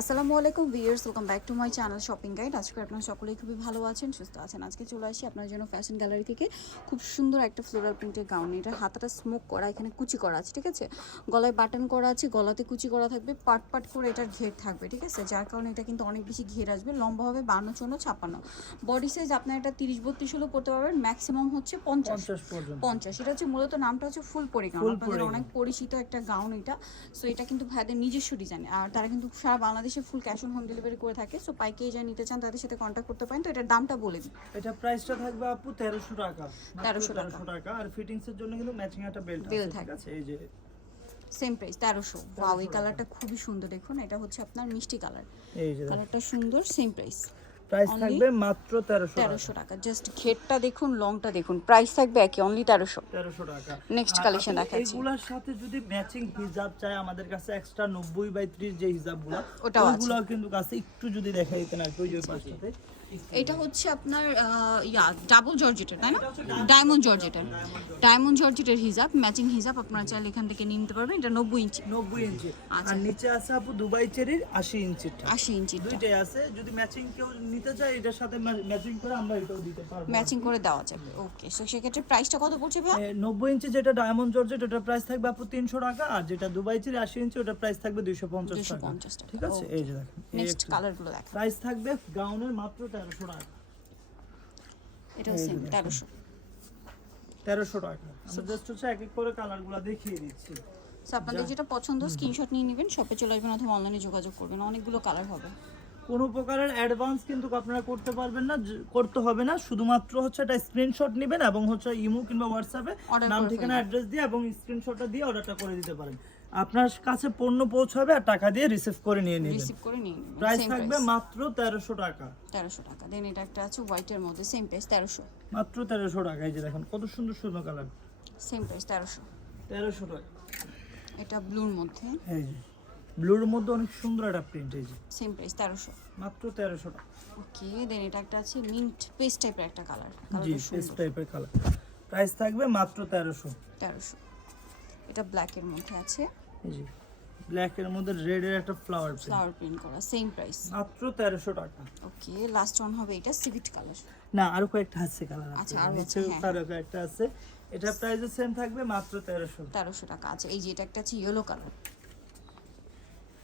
আসসালামু আলাইকুম viewers welcome back to my channel shopping guide আজকে আপনারা সকলেই খুবই ভালো আছেন সুস্থ আছেন। আজকে চলে আসি আপনার জন্য ফ্যাশন গ্যালারি থেকে। খুব সুন্দর একটা ফ্লোরাল প্রিন্টের গাউন এটা হাতাটা স্মোক করা এখানে কুচি করা আছে ঠিক আছে? গলায় বাটন করা আছে গলাতে কুচি করা থাকবে পাট পাট করে এটার ঘের থাকবে ঠিক আছে? যার কারণে এটা কিন্তু অনেক বেশি ঘের আসবে লম্বা হবে বান্ন চন্ন ছাপানো বডি সাইজ আপনার এটা তিরিশ বত্রিশ হলেও পড়তে পারবেন ম্যাক্সিমাম হচ্ছে পঞ্চাশ। পঞ্চাশ এটা হচ্ছে মূলত নামটা হচ্ছে ফুল পরি গাউন আপনাদের অনেক পরিচিত একটা গাউন এটা। সো এটা কিন্তু ভাইদের নিজস্ব ডিজাইন আর তারা কিন্তু সারা বাংলাদেশে full cash on home delivery করে থাকে সো পাইকারি যা নিতে চান তাদের সাথে কন্ট্যাক্ট করতে পারেন। তো এটার দামটা বলে দিই এটা প্রাইসটা থাকবে আপু 1300 টাকা। 1300 টাকা। তেরোশো টাকা। আর ফিটিংস এর জন্য কিন্তু ম্যাচিং একটা বেল্ট আছে ঠিক আছে? এই যে সেম প্রাইস তেরোশো। ওয়াও এই কালারটা খুবই সুন্দর দেখুন। এটা হচ্ছে আপনার মিষ্টি কালার এই যে কালারটা সুন্দর সেম প্রাইস প্রাইস থাকবে মাত্র তেরোশো টাকা। তেরোশো টাকা। জাস্ট ঘেরটা দেখুন লংটা দেখুন। প্রাইস থাকবে একই অনলি তেরোশো। তেরোশো টাকা। নেক্সট কালেকশন দেখাচ্ছি। এইগুলার সাথে যদি ম্যাচিং হিজাব চাই আমাদের কাছে এক্সট্রা নব্বই বাই ত্রিশ যে হিজাবগুলো গুলো ওটাও কিন্তু কাছে একটু যদি দেখাই দিতেন আর কি ওই যে পাশটাতে এটা হচ্ছে আপনার ইয়া ডাবল জর্জেটের তাই না? ডায়মন্ড জর্জেটের ডায়মন্ড জর্জেটের হিজাব ম্যাচিং হিজাব আপনারা চাইলে এখান থেকে নিতে পারবেন। এটা নব্বই ইঞ্চি। নব্বই ইঞ্চি। আচ্ছা। আর নিচে আছে আপু দুবাই চেরির আশি ইঞ্চি আশি ইঞ্চি দুইটাই আছে। যদি ম্যাচিং কেউ নিতে চায় এটার সাথে ম্যাচিং করে আমরা এটাও দিতে পারব। ম্যাচিং করে দেওয়া যাবে। ওকে সো সেক্ষেত্রে প্রাইসটা কত পড়ছে ভাইয়া? এ, নব্বই ইঞ্চি যেটা ডায়মন্ড জর্জেট ওটার প্রাইস থাকবে আপু তিনশো টাকা। আর যেটা দুবাই চির আশি ইঞ্চি ওটার প্রাইস থাকবে দুইশো পঞ্চাশ টাকা। ঠিক আছে? এই যে দেখেন। নেক্সট কালারগুলো দেখো প্রাইস থাকবে গাউনের মাত্র এটাও সেম তেরোশো। তেরোশো টাকা। আমরা জাস্ট হচ্ছে এক এক করে কালারগুলো দেখিয়ে দিচ্ছি। সো আপনাদের যেটা পছন্দ স্ক্রিনশট নিয়ে নেবেন শপে চলে আসবেন অথবা অনলাইনে যোগাযোগ করবেন অনেকগুলো কালার হবে। কোনো প্রকারের অ্যাডভান্স কিন্তু আপনারা করতে পারবেন না করতে হবে না। শুধুমাত্র হচ্ছে একটা স্ক্রিনশট নেবেন এবং হচ্ছে ইমো কিংবা হোয়াটসঅ্যাপে নাম ঠিকানা অ্যাড্রেস দিয়ে এবং স্ক্রিনশটটা দিয়ে অর্ডারটা করে দিতে পারেন। আপনার কাছে পণ্য পৌঁছাবে আর টাকা দিয়ে রিসিভ করে নিয়ে নেবেন। রিসিভ করে নিয়ে নেবেন প্রাইস থাকবে মাত্র তেরোশো টাকা। তেরোশো টাকা। দেন এটা একটা আছে হোয়াইটের মধ্যে সেম প্রাইস তেরোশো। মাত্র তেরোশো টাকা এই যে দেখেন কত সুন্দর সুন্দর কালার সেম প্রাইস তেরোশো। তেরোশো টাকা। এটা ব্লুর মধ্যে। এই যে। ব্লুর মধ্যে অনেক সুন্দর একটা প্রিন্ট এই যে। সেম প্রাইস তেরোশো। মাত্র তেরোশো টাকা ওকে দেন এটা একটা আছে মিন্ট পেস্ট টাইপের একটা কালার জি পেস্ট টাইপের কালার প্রাইস থাকবে মাত্র তেরোশো। তেরোশো। এটা ব্ল্যাক এর মধ্যে আছে। যে ব্ল্যাক এর মধ্যে রেড এর একটা ফ্লাওয়ার প্রিন্ট ফ্লাওয়ার প্রিন্ট করা সেম প্রাইস মাত্র তেরোশো টাকা। ওকে লাস্ট ওয়ান হবে এটা সিভিট কালার না আরও কয়েকটা আছে কালার আছে। আচ্ছা, আরও আছে, হ্যাঁ। আরও কয়েকটা আছে। এটা প্রাইসও সেম থাকবে মাত্র তেরোশো। তেরোশো টাকা আছে। এই যে এটা একটা আছে ইয়েলো কালার এই যে ইয়েলোর এই মধ্যে একটা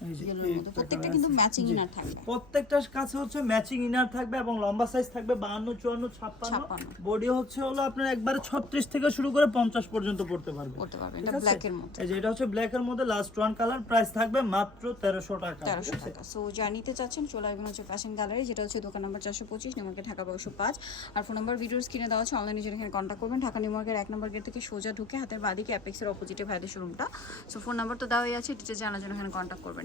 প্রত্যেকটা কিন্তু ম্যাচিং ইনার থাকবে। প্রত্যেকটার কাছে হচ্ছে ম্যাচিং ইনার থাকবে এবং লম্বা সাইজ থাকবে বাহান্ন চুয়ান্ন ছাপ্পান্ন। 56 বডি হচ্ছে হলো আপনার একবারে ছত্রিশ থেকে শুরু করে পঞ্চাশ পর্যন্ত পড়তে পারবে। পারবেন ঠিক এটা আছে? ব্ল্যাকের মধ্যে। এই যে এটা হচ্ছে ব্ল্যাক এর মধ্যে লাস্ট ওয়ান কালার প্রাইস থাকবে মাত্র তেরোশো টাকা। তেরোশো টাকা। সো যা নিতে চাচ্ছেন চলে আসবেন হচ্ছে ফ্যাশন গ্যালারি যেটা হচ্ছে দোকান নম্বর চারশো পঁচিশ নিউমার্কেট ঢাকা বারোশো পাঁচ। আর ফোন নম্বর ভিডিওর স্ক্রিনে দেওয়া আছে অনলাইনে যেখানে কন্ট্যাক্ট করবেন। ঢাকা নিউমার্কের এক নম্বর গেট থেকে সোজা ঢুকে হাতের বাদিকে অ্যাপেক্সের অপোজিটে ভাইদের শোরুমটা সো ফোন নাম্বার তো দেওয়াই আছে ডিটেলস জানার জন্য এখানে কন্ট্যাক্ট করবেন।